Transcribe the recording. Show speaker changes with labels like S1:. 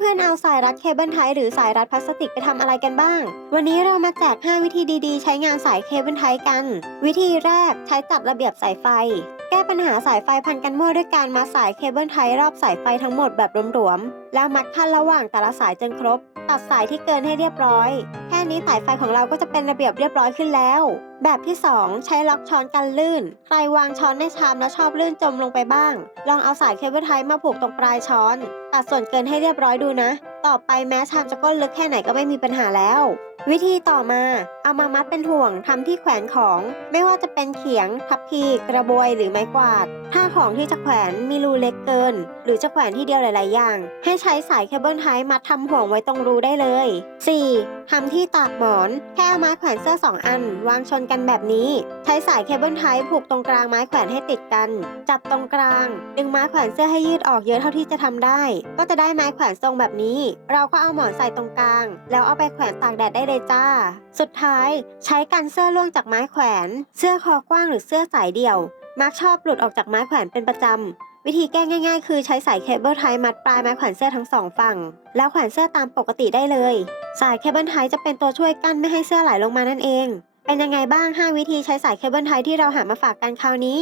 S1: เพื่อนๆเอาสายรัดเคเบิลไทหรือสายรัดพลาสติกไปทำอะไรกันบ้าง วันนี้เรามาแจก 5 วิธีดีๆ ใช้งานสายเคเบิลไทกัน วิธีแรกใช้จัดระเบียบสายไฟ ปัญหาสายไฟพันกันมั่วด้วยการมาสายเคเบิลไทป์รอบสายไฟทั้งหมดแบบหลวมๆ แล้วมัดขั้นระหว่างแต่ละสายจนครบ ตัดสายที่เกินให้เรียบร้อย แค่นี้สายไฟของเราก็จะเป็นระเบียบเรียบร้อยขึ้นแล้ว แบบที่ 2 ใช้ล็อกช้อนกันลื่น ใครวางช้อนในชามแล้วชอบลื่นจมลงไปบ้าง ลองเอาสายเคเบิลไทป์มาผูกตรงปลายช้อน ตัดส่วนเกินให้เรียบร้อยดูนะ ต่อไปแม้ชามจะก้นลึกแค่ไหนก็ไม่มีปัญหาแล้ว วิธีต่อมาเอามามัดเป็นห่วงทำที่แขวนของ ไม่ว่าจะเป็นเขียง ทับพีกระบวยหรือไม้กวาด ถ้าของที่จะแขวนมีรูเล็กเกิน หรือจะแขวนที่เดียวหลาย ๆ อย่าง ให้ใช้สายเคเบิลไทมัดทำห่วงไว้ตรงรูได้เลย 4. ทำที่ตากหมอน แค่เอาไม้แขวนเสื้อ 2 อัน วางชนกันแบบนี้ ใช้สายเคเบิลไทผูกตรงกลางไม้แขวนให้ติดกัน จับตรงกลาง ดึงไม้แขวนเสื้อให้ยืดออกเยอะเท่าที่จะทำได้ ก็จะได้ไม้แขวนทรงแบบนี้เราก็เอาหมอนใส่ตรงกลาง แล้วเอาไปแขวนตากแดดได้เลยจ้า สุดท้ายใช้กันเสื้อล่วงจากไม้แขวน เสื้อคอกว้างหรือเสื้อสายเดี่ยว มักชอบหลุดออกจากไม้แขวนเป็นประจำวิธีแก้ง่ายๆ คือใช้สายเคเบิลไทมัดปลายไม้แขวนเสื้อทั้งสองฝั่ง แล้วแขวนเสื้อตามปกติได้เลย สายเคเบิลไทจะเป็นตัวช่วยกั้นไม่ให้เสื้อไหลลงมานั่นเอง เป็นยังไงบ้าง 5 วิธีใช้สายเคเบิลไทที่เราหามาฝากกันคราวนี้